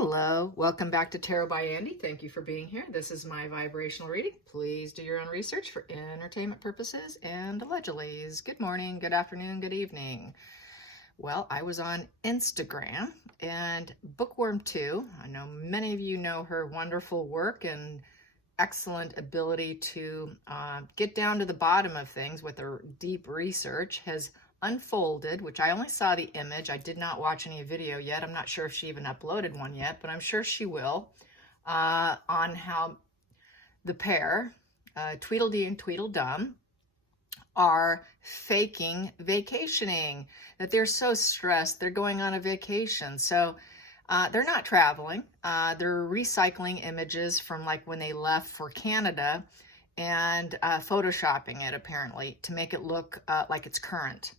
Hello, welcome back to Tarot by Andy. Thank you for being here. This is my vibrational reading. Please do your own research for entertainment purposes and allegedly. Good morning, good afternoon, good evening. Well, I was on Instagram and Bookworm 2. I know many of you know her wonderful work and excellent ability to get down to the bottom of things with her deep research has unfolded, which I only saw the image. I did not watch any video yet. I'm not sure if she even uploaded one yet, but I'm sure she will, on how the pair, Tweedle Dee and Tweedle Dum, are faking vacationing, that they're so stressed, they're going on a vacation. So they're not traveling. They're recycling images from like when they left for Canada and photoshopping it apparently to make it look like it's current.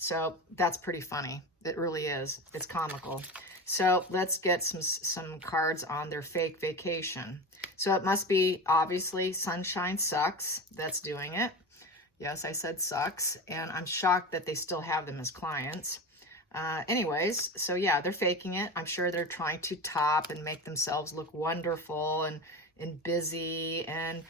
So that's pretty funny. It really is. It's comical. So let's get some cards on their fake vacation. So it must be obviously Sunshine Sucks that's doing it. Yes, I said sucks, and I'm shocked that they still have them as clients. Anyways, so yeah, they're faking it. I'm sure they're trying to top and make themselves look wonderful and busy, and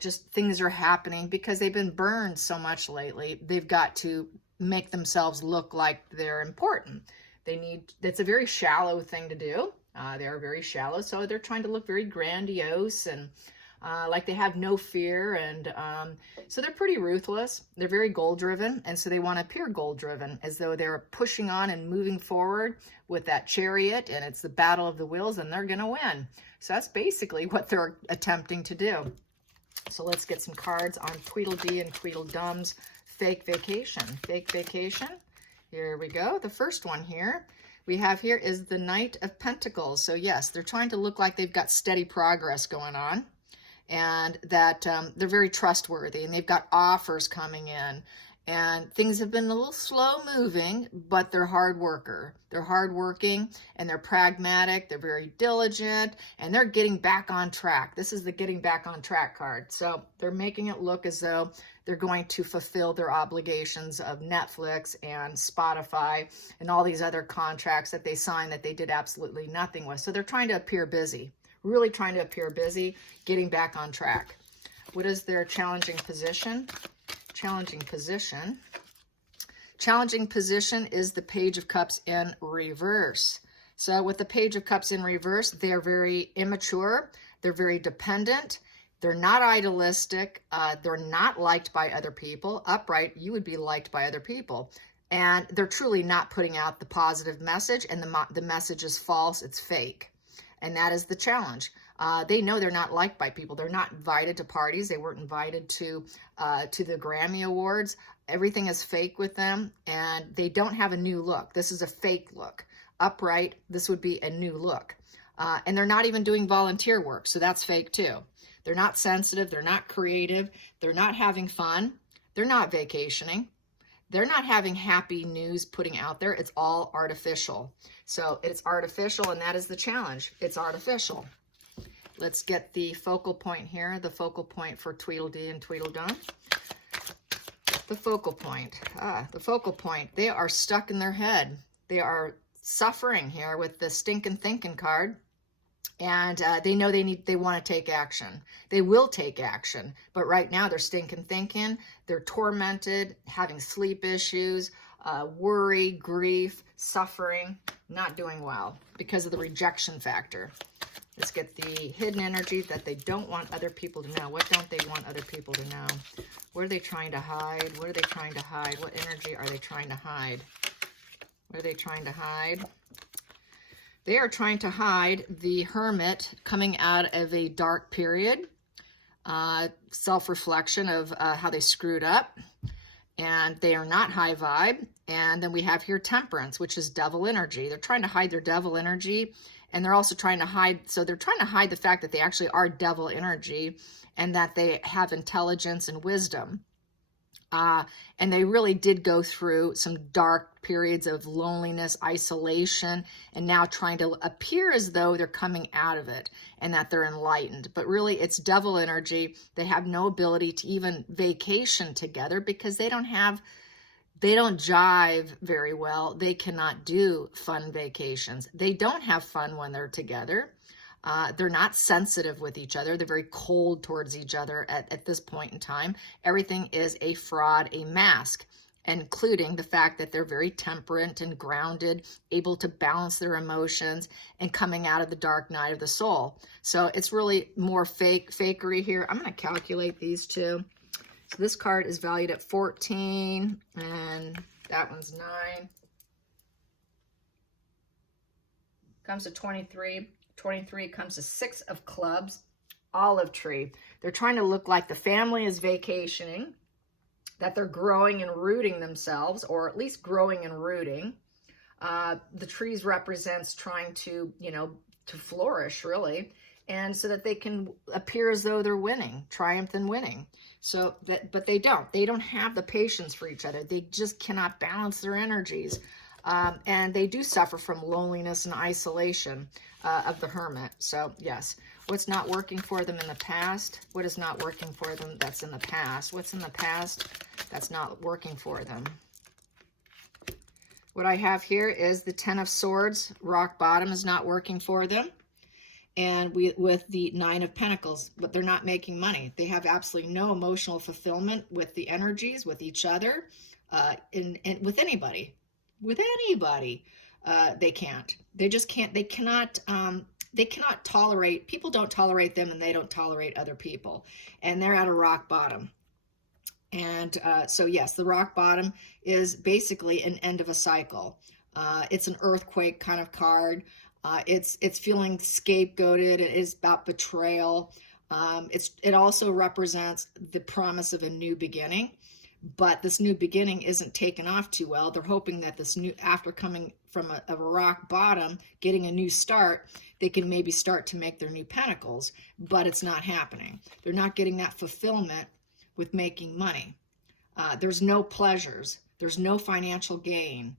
just things are happening because they've been burned so much lately. They've got to make themselves look like they're important. It's a very shallow thing to do. They're very shallow, so they're trying to look very grandiose and like they have no fear, and so they're pretty ruthless. They're very goal-driven, and so they want to appear goal-driven, as though they're pushing on and moving forward with that chariot, and it's the battle of the wheels, and they're going to win. So that's basically what they're attempting to do. So let's get some cards on Tweedle Dee and Tweedle Dum's fake vacation. Fake vacation. Here we go. The first one here we have here is the Knight of Pentacles. So yes, they're trying to look like they've got steady progress going on, and that they're very trustworthy, and they've got offers coming in, and things have been a little slow moving, but they're hard worker. They're hardworking, and they're pragmatic. They're very diligent, and they're getting back on track. This is the getting back on track card. So they're making it look as though they're going to fulfill their obligations of Netflix and Spotify and all these other contracts that they signed that they did absolutely nothing with. So they're trying to appear busy, really trying to appear busy, getting back on track. What is their challenging position? Challenging position. Challenging position is the Page of Cups in reverse. So with the Page of Cups in reverse, they're very immature. They're very dependent. They're not idealistic. They're not liked by other people. Upright, you would be liked by other people. And they're truly not putting out the positive message, and the message is false. It's fake. And that is the challenge. They know they're not liked by people. They're not invited to parties. They weren't invited to the Grammy Awards. Everything is fake with them, and they don't have a new look. This is a fake look. Upright, this would be a new look. And they're not even doing volunteer work, so that's fake too. They're not sensitive. They're not creative. They're not having fun. They're not vacationing. They're not having happy news putting out there. It's all artificial. So it's artificial, and that is the challenge. It's artificial. Let's get the focal point here, the focal point for Tweedle Dee and Tweedle Dum. The focal point. The focal point. They are stuck in their head. They are suffering here with the stinking thinking card. And they know they want to take action. They will take action. But right now they're stinking thinking. They're tormented, having sleep issues, worry, grief, suffering, not doing well because of the rejection factor. Let's get the hidden energy that they don't want other people to know. What don't they want other people to know? What are they trying to hide? What are they trying to hide? What energy are they trying to hide? What are they trying to hide? They are trying to hide the Hermit coming out of a dark period, self-reflection of how they screwed up, and they are not high vibe. And then we have here Temperance, which is devil energy. They're trying to hide their devil energy, and they're also trying to hide, so they're trying to hide the fact that they actually are devil energy and that they have intelligence and wisdom. And they really did go through some dark periods of loneliness, isolation, and now trying to appear as though they're coming out of it and that they're enlightened. But really, it's devil energy. They have no ability to even vacation together because they don't have They don't jive very well. They cannot do fun vacations. They don't have fun when they're together. They're not sensitive with each other. They're very cold towards each other at this point in time. Everything is a fraud, a mask, including the fact that they're very temperate and grounded, able to balance their emotions, and coming out of the dark night of the soul. So it's really more fakery here. I'm going to calculate these two. So this card is valued at 14, and that one's 9. Comes to 23. 23 comes to 6 of clubs, olive tree. They're trying to look like the family is vacationing, that they're growing and rooting themselves, or at least growing and rooting. The trees represents trying to, to flourish, really, and so that they can appear as though they're winning, triumph and winning. So that, but they don't. They don't have the patience for each other. They just cannot balance their energies. And they do suffer from loneliness and isolation of the hermit. So yes, what's not working for them in the past? What is not working for them that's in the past? What's in the past that's not working for them? What I have here is the 10 of Swords. Rock bottom is not working for them. And with the 9 of Pentacles, but they're not making money. They have absolutely no emotional fulfillment with the energies, with each other, and with anybody. With anybody, they can't. They just can't. They cannot tolerate. People don't tolerate them, and they don't tolerate other people. And they're at a rock bottom. And so yes, the rock bottom is basically an end of a cycle. It's an earthquake kind of card. It's feeling scapegoated. It is about betrayal. It also represents the promise of a new beginning. But this new beginning isn't taken off too well. They're hoping that this new, after coming from a rock bottom, getting a new start, they can maybe start to make their new pentacles, but it's not happening. They're not getting that fulfillment with making money. There's no pleasures. There's no financial gain.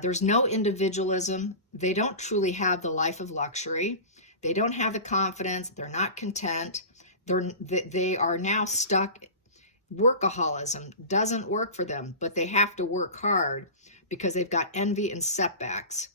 There's no individualism. They don't truly have the life of luxury. They don't have the confidence. They're not content. They are now stuck. Workaholism doesn't work for them, but they have to work hard because they've got envy and setbacks.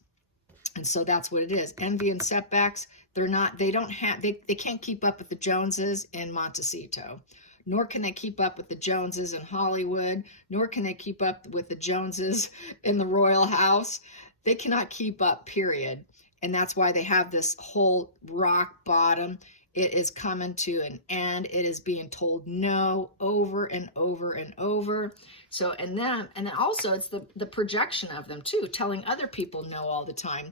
And so that's what it is. Envy and setbacks. They can't keep up with the Joneses in Montecito, nor can they keep up with the Joneses in Hollywood, nor can they keep up with the Joneses in the royal house. They cannot keep up, period. And that's why they have this whole rock bottom. It is coming to an end. It is being told no over and over and over. So, and then also it's the projection of them too, telling other people no all the time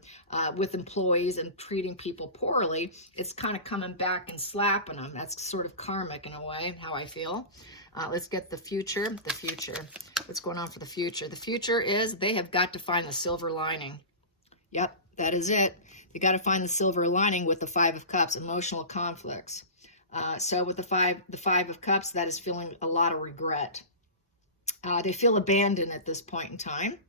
with employees and treating people poorly. It's kind of coming back and slapping them. That's sort of karmic in a way, how I feel. Let's get the future. The future. What's going on for the future? The future is they have got to find the silver lining. Yep, that is it. You got to find the silver lining with the 5 of Cups, emotional conflicts. So with the five of Cups, that is feeling a lot of regret. They feel abandoned at this point in time.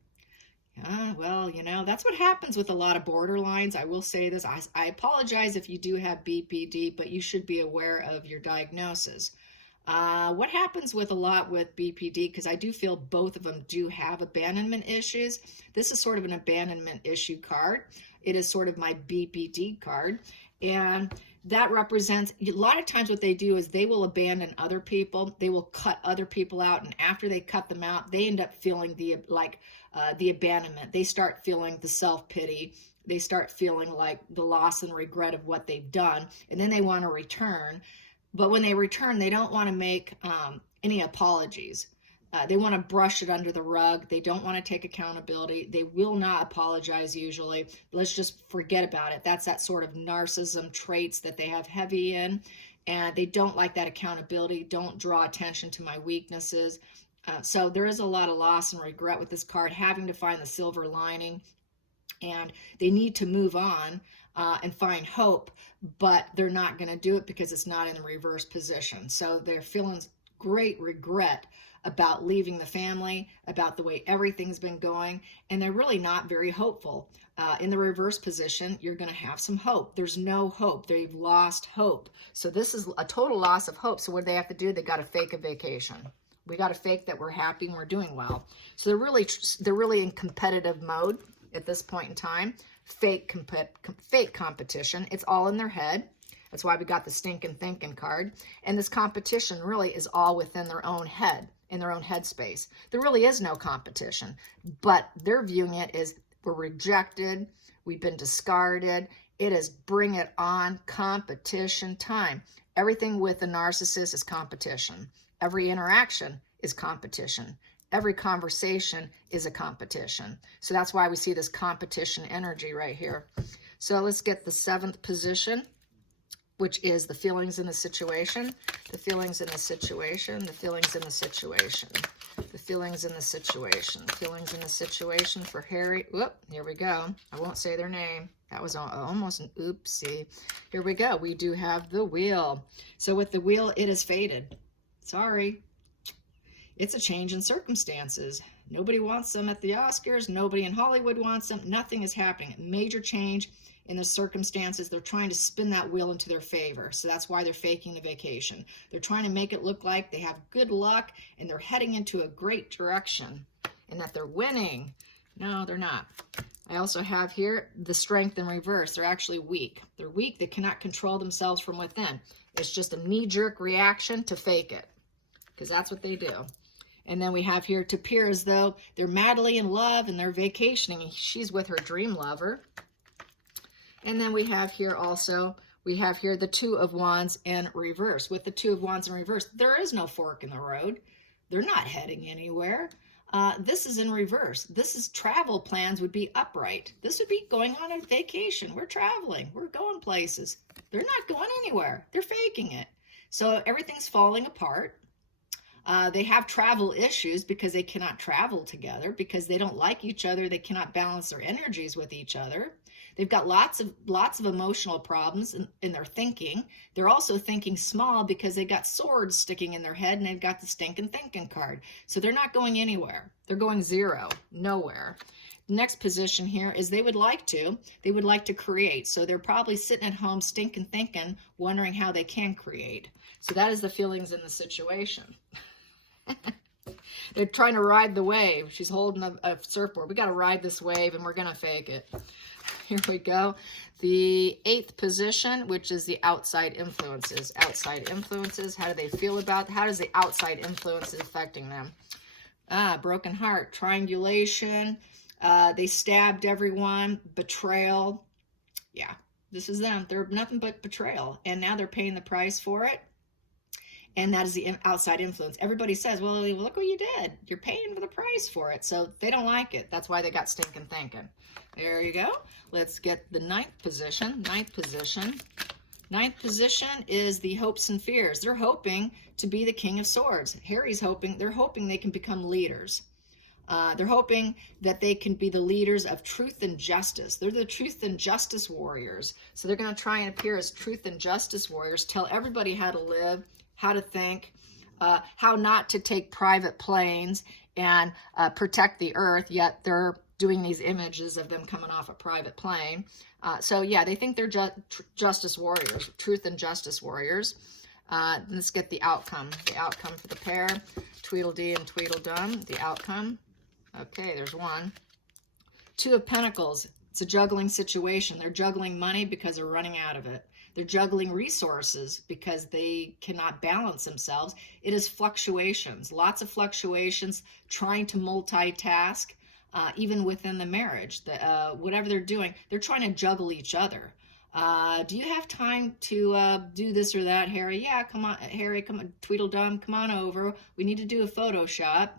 Well, that's what happens with a lot of borderlines. I will say this. I apologize if you do have BPD, but you should be aware of your diagnosis. What happens with a lot with BPD, because I do feel both of them do have abandonment issues. This is sort of an abandonment issue card. It is sort of my BPD card. And that represents, a lot of times what they do is they will abandon other people. They will cut other people out. And after they cut them out, they end up feeling the abandonment. They start feeling the self-pity. They start feeling like the loss and regret of what they've done. And then they want to return. But when they return, they don't want to make any apologies. They want to brush it under the rug. They don't want to take accountability. They will not apologize usually. Let's just forget about it. That's that sort of narcissism traits that they have heavy in. And they don't like that accountability. Don't draw attention to my weaknesses. So there is a lot of loss and regret with this card, having to find the silver lining. And they need to move on and find hope, but they're not going to do it because it's not in the reverse position. So they're feeling great regret about leaving the family, about the way everything's been going, and they're really not very hopeful. In the reverse position, you're going to have some hope. There's no hope. They've lost hope. So this is a total loss of hope. So what do they have to do? They got to fake a vacation. We got to fake that we're happy and we're doing well. So they're really in competitive mode at this point in time. Fake competition. It's all in their head. That's why we got the stinking thinking card. And this competition really is all within their own head, in their own headspace. There really is no competition, but they're viewing it as we're rejected, we've been discarded. It is bring it on competition time. Everything with a narcissist is competition. Every interaction is competition. Every conversation is a competition. So that's why we see this competition energy right here. So let's get the 7th position, which is the feelings in the situation, the feelings in the situation, the feelings in the situation, the feelings in the situation, feelings in the situation for Harry. Whoop, here we go. I won't say their name. That was almost an oopsie. Here we go. We do have the wheel. So with the wheel, it is fated. Sorry. It's a change in circumstances. Nobody wants them at the Oscars. Nobody in Hollywood wants them. Nothing is happening. Major change in the circumstances. They're trying to spin that wheel into their favor. So that's why they're faking the vacation. They're trying to make it look like they have good luck and they're heading into a great direction and that they're winning. No, they're not. I also have here the strength in reverse. They're actually weak. They're weak. They cannot control themselves from within. It's just a knee-jerk reaction to fake it, because that's what they do. And then we have here to appear as though they're madly in love and they're vacationing. And she's with her dream lover. And then we have here also, we have here the 2 of Wands in reverse. With the 2 of Wands in reverse, there is no fork in the road. They're not heading anywhere. This is in reverse. This is travel plans would be upright. This would be going on a vacation. We're traveling. We're going places. They're not going anywhere. They're faking it. So everything's falling apart. They have travel issues because they cannot travel together, because they don't like each other. They cannot balance their energies with each other. They've got lots of emotional problems in their thinking. They're also thinking small because they got swords sticking in their head and they've got the stinking thinking card. So they're not going anywhere. They're going zero, nowhere. Next position here is they would like to create. So they're probably sitting at home stinking thinking, wondering how they can create. So that is the feelings in the situation. They're trying to ride the wave. She's holding a surfboard. We got to ride this wave and we're going to fake it. Here we go. The 8th position, which is the outside influences. Outside influences. How do they feel about, how does the outside influences affecting them? Broken heart, triangulation. They stabbed everyone. Betrayal. Yeah, this is them. They're nothing but betrayal. And now they're paying the price for it. And that is the outside influence. Everybody says, well, look what you did. You're paying for the price for it. So they don't like it. That's why they got stinking thinking. There you go. Let's get the 9th position. 9th position. 9th position is the hopes and fears. They're hoping to be the King of Swords. Harry's hoping, they're hoping they can become leaders. They're hoping that they can be the leaders of truth and justice. They're the truth and justice warriors. So they're going to try and appear as truth and justice warriors, tell everybody how to live, how to think, how not to take private planes and protect the earth, yet they're doing these images of them coming off a private plane. So yeah, they think they're justice warriors, truth and justice warriors. Let's get the outcome for the pair, Tweedle Dee and Tweedle Dum, the outcome. Okay, there's one. 2 of Pentacles, it's a juggling situation. They're juggling money because they're running out of it. They're juggling resources because they cannot balance themselves. It is fluctuations, lots of fluctuations, trying to multitask, even within the marriage. Whatever they're doing, they're trying to juggle each other. Do you have time to do this or that, Harry? Yeah, come on, Harry, come on, Tweedledum, come on over. We need to do a Photoshop.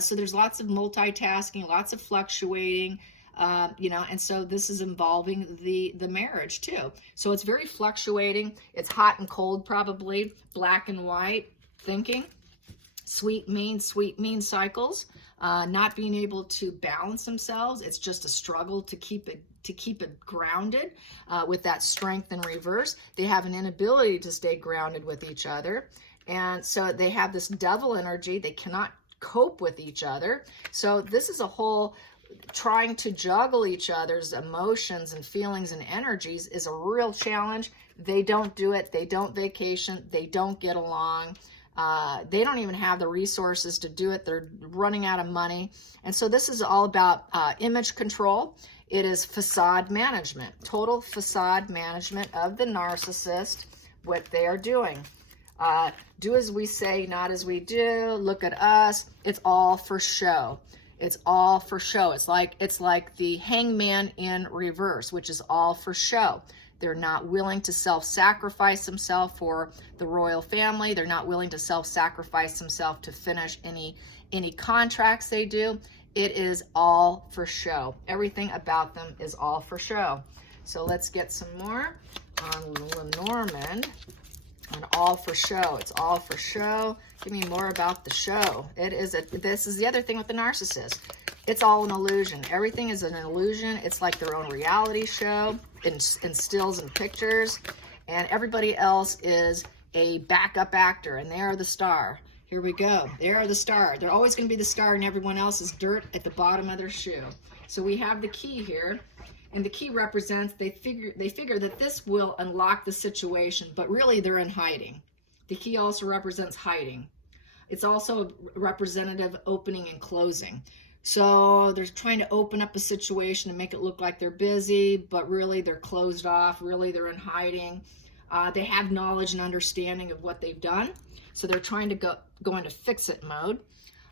So there's lots of multitasking, lots of fluctuating, and so this is involving the marriage too. So it's very fluctuating. It's hot and cold, probably black and white thinking, sweet, mean cycles, not being able to balance themselves. It's just a struggle to keep it grounded with that strength in reverse. They have an inability to stay grounded with each other. And so they have this devil energy. They cannot cope with each other. So this is a whole trying to juggle each other's emotions and feelings and energies is a real challenge. They don't do it. They don't vacation. They don't get along. They don't even have the resources to do it. They're running out of money. And so this is all about image control. It is facade management, total facade management of the narcissist, what they are doing. Do as we say, not as we do. Look at us. It's all for show. It's all for show. It's like the hangman in reverse, which is all for show. They're not willing to self-sacrifice themselves for the royal family. They're not willing to self-sacrifice themselves to finish any contracts they do. It is all for show. Everything about them is all for show. So let's get some more on Lenormand. And all for show. It's all for show. Give me more about the show. This is the other thing with the narcissist. It's all an illusion. Everything is an illusion. It's like their own reality show in stills and pictures. And everybody else is a backup actor, and they are the star. Here we go. They are the star. They're always going to be the star, and everyone else is dirt at the bottom of their shoe. So we have the key here. And the key represents, they figure that this will unlock the situation, but really they're in hiding. The key also represents hiding. It's also a representative opening and closing. So they're trying to open up a situation and make it look like they're busy, but really they're closed off. Really they're in hiding. They have knowledge and understanding of what they've done. So they're trying to go into fix-it mode.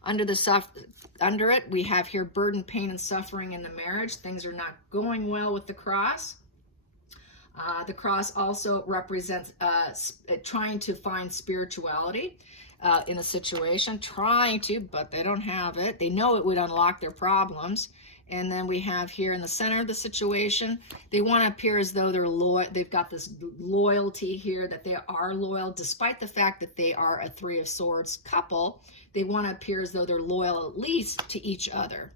Under it, we have here burden, pain, and suffering in the marriage. Things are not going well with the cross. The cross also represents trying to find spirituality in a situation, but they don't have it. They know it would unlock their problems. And then we have here in the center of the situation, they want to appear as though they're loyal. They've got this loyalty here, that they are loyal, despite the fact that they are a Three of Swords couple. They want to appear as though they're loyal at least to each other.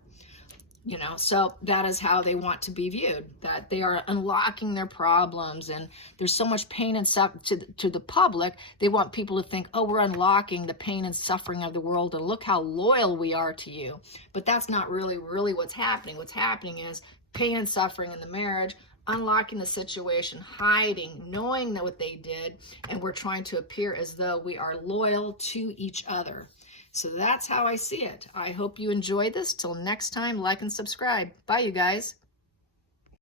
You know, so that is how they want to be viewed, that they are unlocking their problems, and there's so much pain and suffering to the public. They want people to think, oh, we're unlocking the pain and suffering of the world, and look how loyal we are to you. But that's not really what's happening. What's happening is pain and suffering in the marriage, unlocking the situation, hiding, knowing that what they did, and we're trying to appear as though we are loyal to each other. So that's how I see it. I hope you enjoyed this. Till next time, like and subscribe. Bye, you guys.